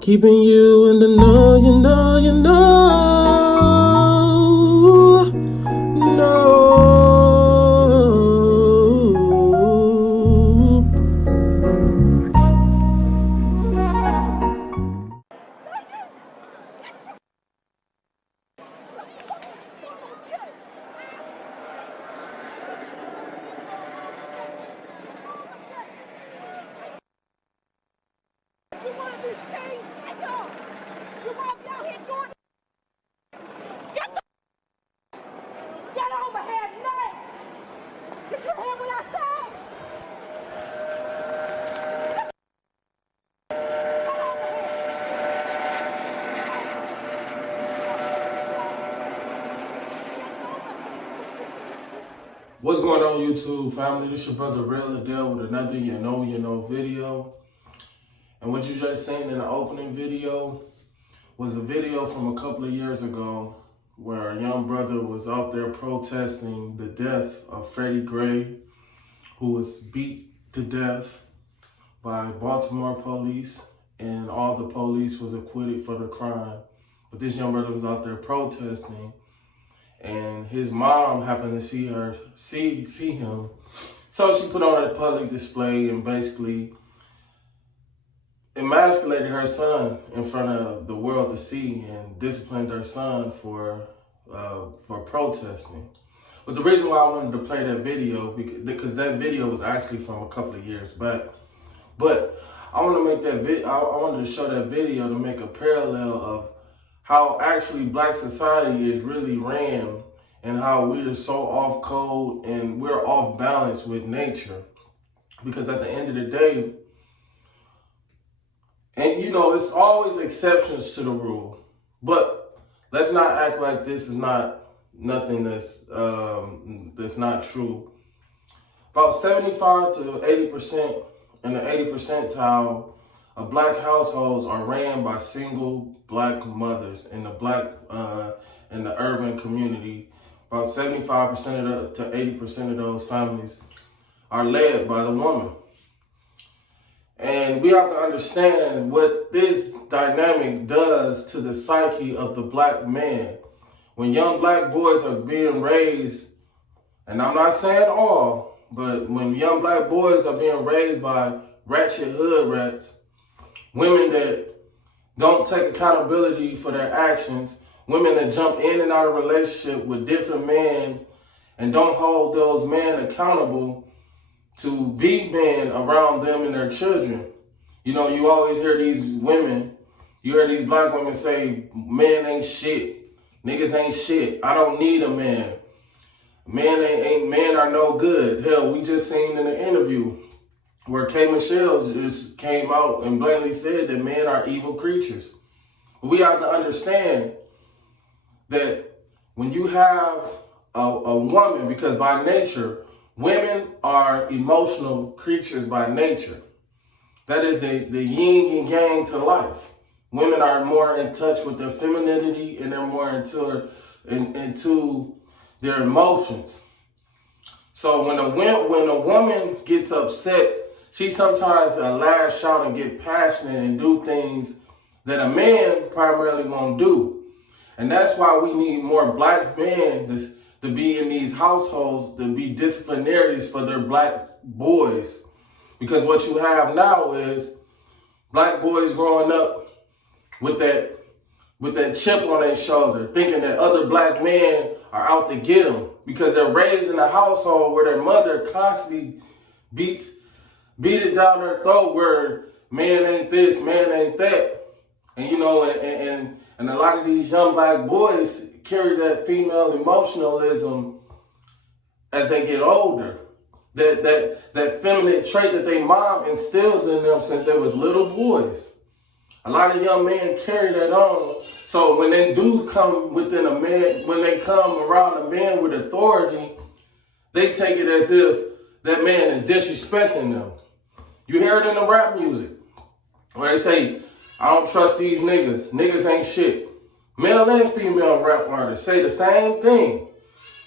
Keeping you in the know, no. You want to be seen? Take off. You want to be out here doing it? Get over here now. Did you hear what I said? Get over here. What's going on, YouTube family? This your brother Real Adele with another You Know video. And what you just seen in the opening video was a video from a couple of years ago where a young brother was out there protesting the death of Freddie Gray, who was beat to death by Baltimore police, and all the police was acquitted for the crime. But this young brother was out there protesting, and his mom happened to see him. So she put on a public display and basically emasculated her son in front of the world to see, and disciplined her son for protesting. But the reason why I wanted to play that video, because that video was actually from a couple of years back. But I want to make that I wanted to show that video to make a parallel of how actually black society is really ran, and how we are so off code and we're off balance with nature. Because at the end of the day, and it's always exceptions to the rule, but let's not act like this is nothing that's not true. About 75 to 80% in the 80 percentile of black households are ran by single black mothers in the urban community. About 75% to 80% of those families are led by the woman. And we have to understand what this dynamic does to the psyche of the black man. When young black boys are being raised, and I'm not saying all, but when young black boys are being raised by ratchet hood rats, women that don't take accountability for their actions, women that jump in and out of relationship with different men and don't hold those men accountable to be men around them and their children. You always hear these black women say, men ain't shit, niggas ain't shit, I don't need a man. Men are no good. Hell, we just seen in an interview where K. Michelle just came out and blatantly said that men are evil creatures. We have to understand that when you have a woman, because by nature, women are emotional creatures by nature. That is the yin and yang to life. Women are more in touch with their femininity, and they're more into their emotions. So when a woman gets upset, she sometimes lash out and get passionate and do things that a man primarily won't do. And that's why we need more black men to be in these households, to be disciplinaries for their black boys. Because what you have now is black boys growing up with that chip on their shoulder, thinking that other black men are out to get them, because they're raised in a household where their mother constantly beat it down their throat, where man ain't this, man ain't that. And a lot of these young black boys carry that female emotionalism as they get older. That feminine trait that their mom instilled in them since they was little boys. A lot of young men carry that on. So when they do come within a man, when they come around a man with authority, they take it as if that man is disrespecting them. You hear it in the rap music where they say, I don't trust these niggas. Niggas ain't shit. Male and female rap artists say the same thing.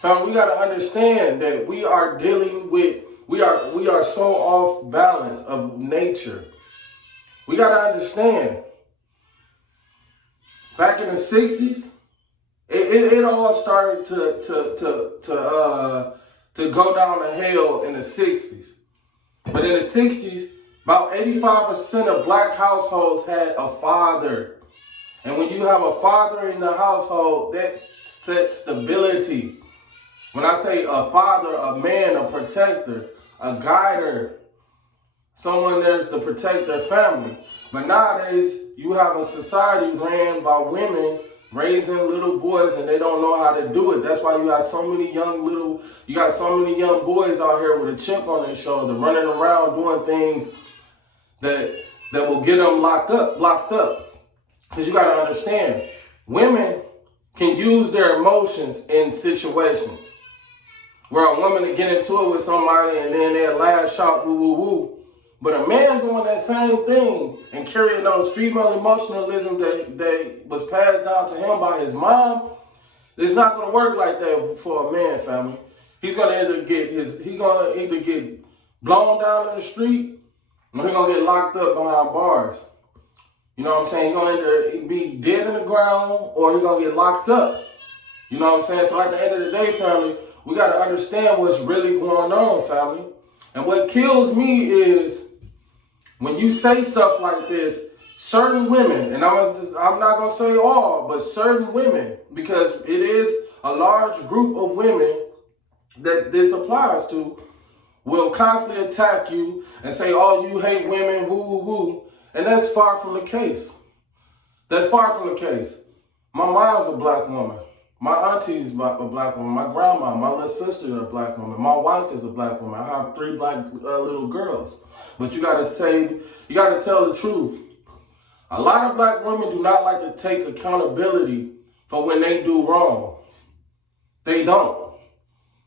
Fam, we gotta understand that we are dealing with, we are so off balance of nature. We gotta understand back in the 60s, it all started to go down the hill in the 60s. But in the 60s, about 85% of black households had a father. And when you have a father in the household, that sets stability. When I say a father, a man, a protector, a guider, someone there's to protect their family. But nowadays, you have a society ran by women raising little boys, and they don't know how to do it. That's why you got so many young boys out here with a chip on their shoulder, running around doing things that will get them locked up. Because you got to understand, women can use their emotions in situations where a woman will get into it with somebody and then they'll lash out, woo, woo, woo. But a man doing that same thing and carrying those female emotionalism that was passed down to him by his mom, it's not going to work like that for a man, family. He's going to either get blown down in the street or he's going to get locked up behind bars. You know what I'm saying? He's going to either be dead in the ground or he's going to get locked up. You know what I'm saying? So at the end of the day, family, we got to understand what's really going on, family. And what kills me is when you say stuff like this, certain women, and I'm not going to say all, but certain women, because it is a large group of women that this applies to, will constantly attack you and say, oh, you hate women, woo, woo, woo. And that's far from the case. That's far from the case. My mom's a black woman. My auntie is a black woman. My grandma, my little sister is a black woman. My wife is a black woman. I have 3 black little girls. But you got to tell the truth. A lot of black women do not like to take accountability for when they do wrong. They don't.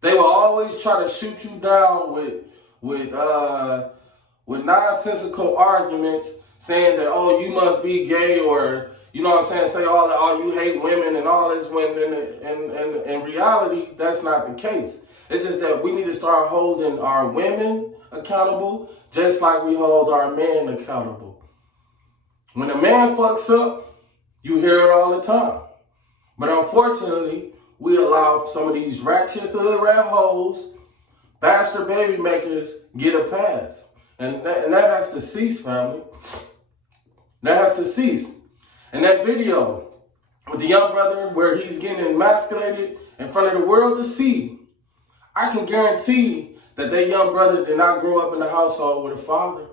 They will always try to shoot you down with nonsensical arguments, saying that, oh, you must be gay, or, you know what I'm saying, say all that, oh, you hate women and all this, when in reality, that's not the case. It's just that we need to start holding our women accountable, just like we hold our men accountable. When a man fucks up, you hear it all the time. But unfortunately, we allow some of these ratchet hood rat hoes, bastard baby makers, get a pass. And that has to cease, family. That has to cease. And that video with the young brother where he's getting emasculated in front of the world to see, I can guarantee that young brother did not grow up in a household with a father.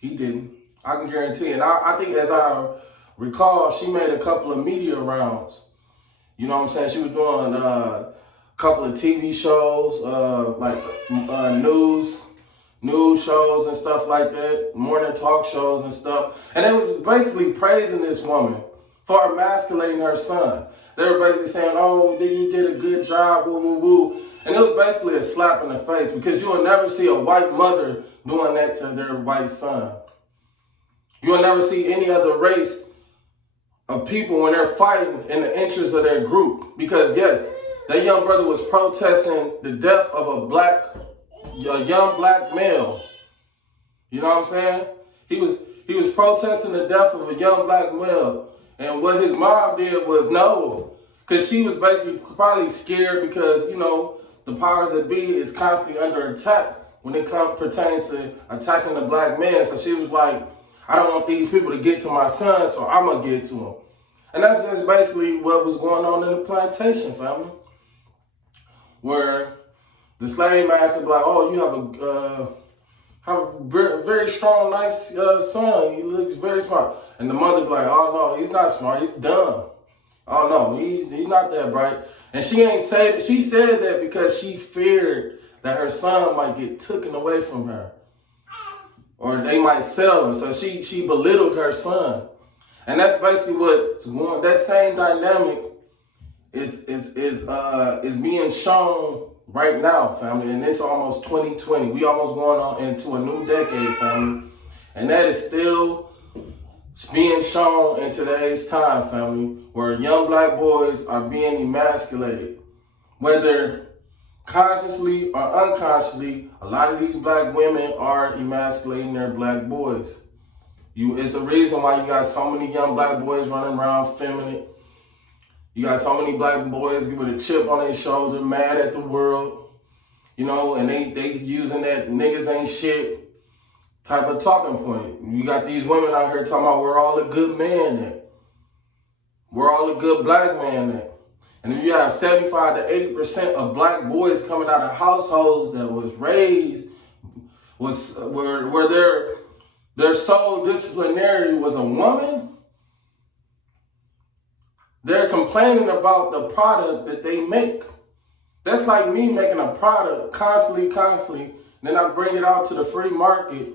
He didn't. I can guarantee. And I think, as I recall, she made a couple of media rounds. You know what I'm saying? She was doing a couple of TV shows, news shows and stuff like that, morning talk shows and stuff. And it was basically praising this woman for emasculating her son. They were basically saying, oh, you did a good job, woo, woo, woo. And it was basically a slap in the face, because you will never see a white mother doing that to their white son. You will never see any other race of people when they're fighting in the interest of their group. Because yes, that young brother was protesting the death of a young black male. You know what I'm saying? He was protesting the death of a young black male. And what his mom did was no. Because she was basically probably scared, because, you know, the powers that be is constantly under attack when it pertains to attacking the black man. So she was like, I don't want these people to get to my son, so I'm going to get to him. And that's just basically what was going on in the plantation, family. Where the slave master was like, oh, you have a very strong, nice son. He looks very smart. And the mother be like, oh, no, he's not smart. He's dumb. Oh, no, he's not that bright. And she said that because she feared that her son might get taken away from her, or they might sell him. So she belittled her son. And that's basically what's going. That same dynamic is being shown right now, family. And it's almost 2020. We almost going on into a new decade, family. And that is still being shown in today's time, family, where young black boys are being emasculated. Whether consciously or unconsciously, a lot of these black women are emasculating their black boys. It's a reason why you got so many young black boys running around feminine. You got so many black boys with a chip on their shoulder, mad at the world, and they using that niggas ain't shit type of talking point. You got these women out here talking about where all the good men at. Where all the good black men at. And if you have 75 to 80% of black boys coming out of households that was raised, where their sole disciplinary was a woman, they're complaining about the product that they make. That's like me making a product constantly, and then I bring it out to the free market,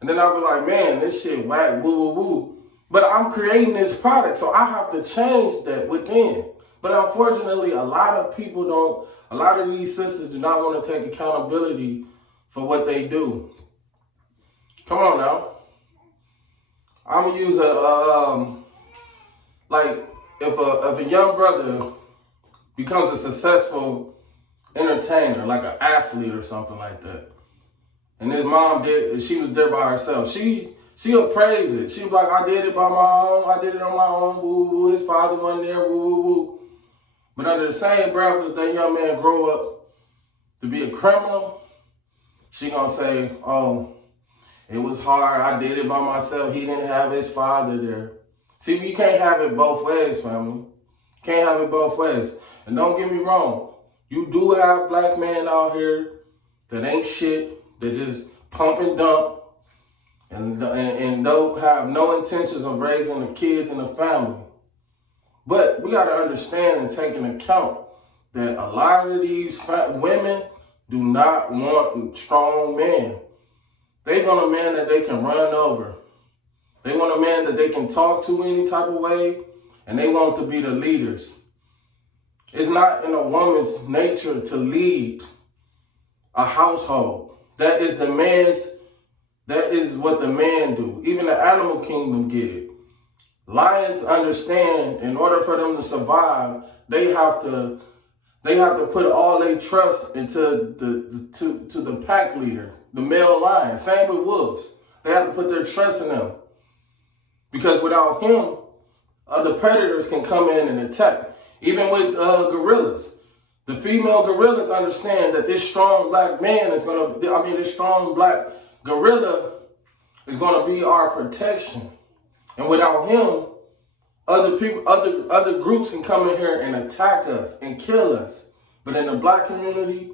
and then I'll be like, man, this shit whack, woo. But I'm creating this product, so I have to change that within. But unfortunately, a lot of these sisters do not want to take accountability for what they do. Come on now. I'm gonna use if a young brother becomes a successful entertainer, like an athlete or something like that, and his mom she was there by herself, she'll praise it. She was like, I did it by my own, I did it on my own, woo. His father wasn't there, woo. But under the same breath as that young man grow up to be a criminal, she gonna say, oh, it was hard, I did it by myself, he didn't have his father there. See, you can't have it both ways, family. Can't have it both ways. And don't get me wrong, you do have black men out here that ain't shit, that just pump and dump, and don't have no intentions of raising the kids and the family. But we got to understand and take into account that a lot of these women do not want strong men. They want a man that they can run over. They want a man that they can talk to any type of way, and they want to be the leaders. It's not in a woman's nature to lead a household. That is what the man do. Even the animal kingdom get it. Lions understand in order for them to survive, they have to put all their trust into the pack leader, the male lion. Same with wolves. They have to put their trust in them. Because without him, other predators can come in and attack. Even with gorillas. The female gorillas understand that this strong black gorilla is gonna be our protection. And without him, other groups can come in here and attack us and kill us. But in the black community,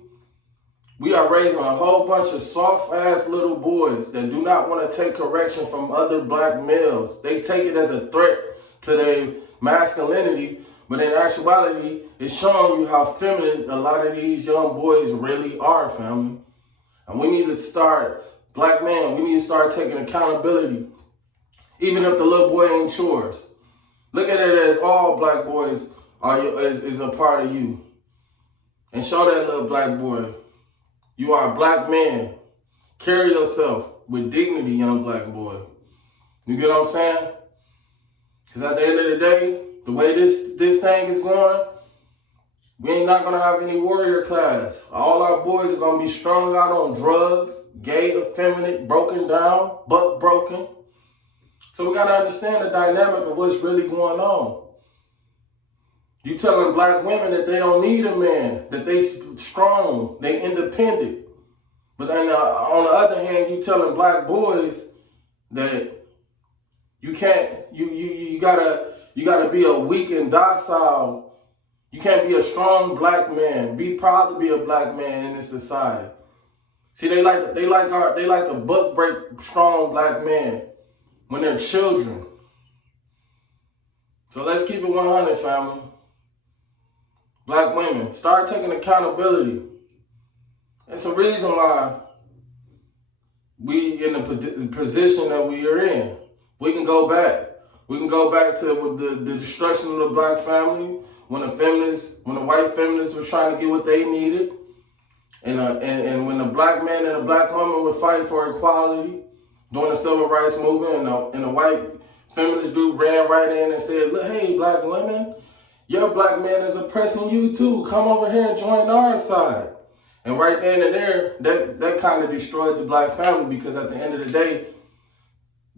we are raising a whole bunch of soft-ass little boys that do not want to take correction from other black males. They take it as a threat to their masculinity, but in actuality, it's showing you how feminine a lot of these young boys really are, family. And we need to start, black men, we need to start taking accountability, even if the little boy ain't yours. Look at it as all black boys is a part of you. And show that little black boy, you are a black man. Carry yourself with dignity, young black boy. You get what I'm saying? Because at the end of the day, the way this thing is going, we ain't not going to have any warrior class. All our boys are going to be strung out on drugs, gay, effeminate, broken down, buck broken. So we got to understand the dynamic of what's really going on. You telling black women that they don't need a man, that they strong, they independent. But then on the other hand, you telling black boys that you can't, you gotta be a weak and docile. You can't be a strong black man. Be proud to be a black man in this society. See, they like the buck break strong black man when they're children. So let's keep it 100, family. Black women, start taking accountability. It's a reason why we in the position that we are in. We can go back. We can go back to the destruction of the black family when the white feminists were trying to get what they needed, and when the black man and the black woman were fighting for equality during the civil rights movement, and the white feminist group ran right in and said, "Look, hey, black women, your black man is oppressing you too. Come over here and join our side." And right then and there, that kind of destroyed the black family, because at the end of the day,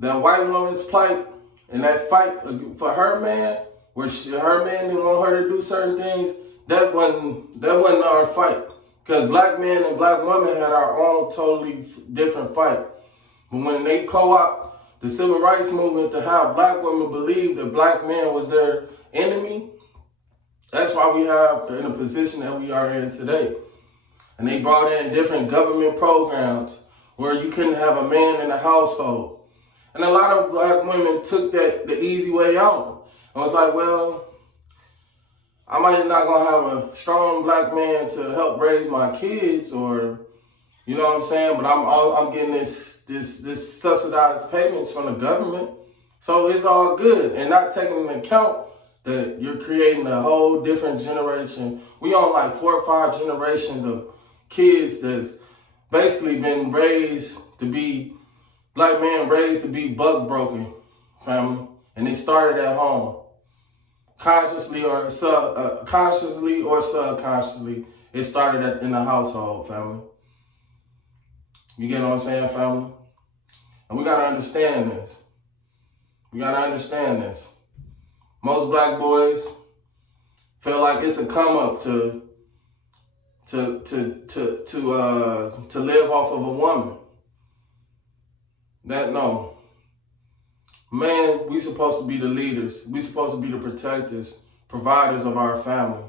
that white woman's plight and that fight for her man, where her man didn't want her to do certain things, that wasn't our fight. Because black men and black women had our own totally different fight. But when they co-opt the civil rights movement to have black women believe that black man was their enemy, that's why we have in the position that we are in today. And they brought in different government programs where you couldn't have a man in the household. And a lot of black women took that the easy way out. I was like, well, I might not gonna have a strong black man to help raise my kids, or you know what I'm saying, but I'm getting this subsidized payments from the government. So it's all good, and not taking into account that you're creating a whole different generation. We on like 4 or 5 generations of kids that's basically been raised to be, black men raised to be buck broken, family. And they started at home. Consciously or subconsciously, it started in the household, family. You get what I'm saying, family? And we gotta understand this. Most black boys feel like it's a come up to live off of a woman. No. Man, we supposed to be the leaders. We supposed to be the protectors, providers of our family,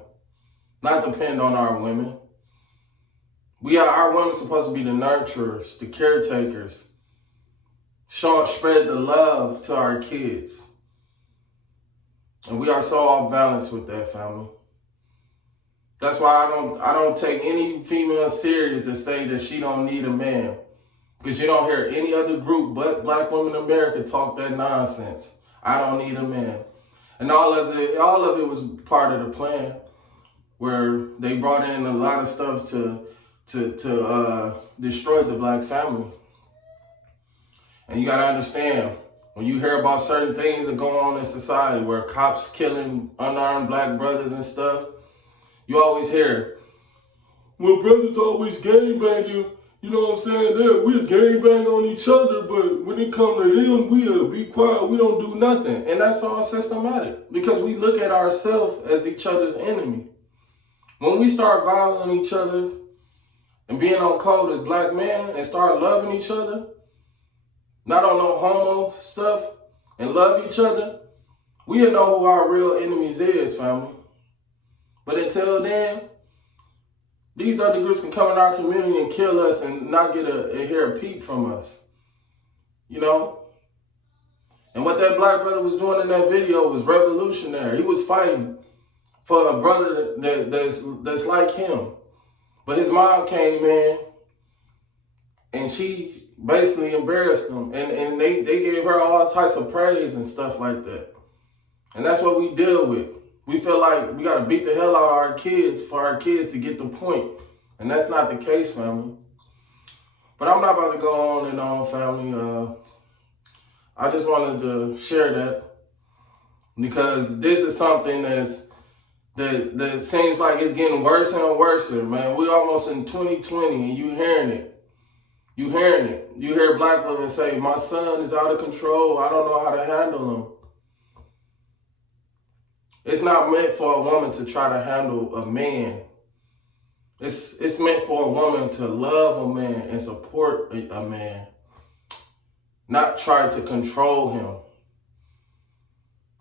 not depend on our women. Our women supposed to be the nurturers, the caretakers, spread the love to our kids. And we are so off balance with that, family. That's why I don't take any female serious that say that she don't need a man. Because you don't hear any other group but Black Women in America talk that nonsense. I don't need a man. And all of it was part of the plan, where they brought in a lot of stuff to destroy the black family. And you gotta understand, when you hear about certain things that go on in society, where cops killing unarmed black brothers and stuff, you always hear, well, brothers always gangbanging. You know what I'm saying? We'll gangbang on each other, but when it comes to them, we'll be quiet. We don't do nothing. And that's all systematic, because we look at ourselves as each other's enemy. When we start valuing each other and being on code as black men and start loving each other, not on no homo stuff, and love each other, we'll know who our real enemies is, family. But until then, these other groups can come in our community and kill us and not get hear a peep from us. You know? And what that black brother was doing in that video was revolutionary. He was fighting for a brother that's like him. But his mom came in and she basically embarrassed him. And they gave her all types of praise and stuff like that. And that's what we deal with. We feel like we got to beat the hell out of our kids for our kids to get the point. And that's not the case, family. But I'm not about to go on and on, family. I just wanted to share that, because this is something that seems like it's getting worse and worse, man. We almost in 2020 and you hearing it. You hear black women say, my son is out of control. I don't know how to handle him. It's not meant for a woman to try to handle a man. It's meant for a woman to love a man and support a man, not try to control him.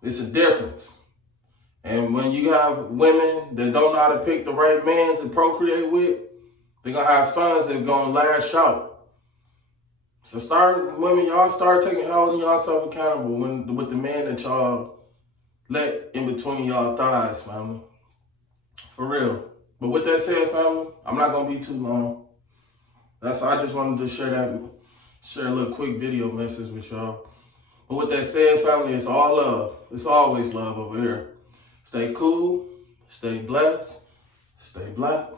It's a difference. And when you have women that don't know how to pick the right man to procreate with, they're going to have sons that are going to lash out. So y'all start holding yourself accountable with the man that y'all let in between y'all thighs, family. For real. But with that said, family, I'm not going to be too long. I just wanted to share a little quick video message with y'all. But with that said, family, it's all love. It's always love over here. Stay cool, stay blessed, stay black.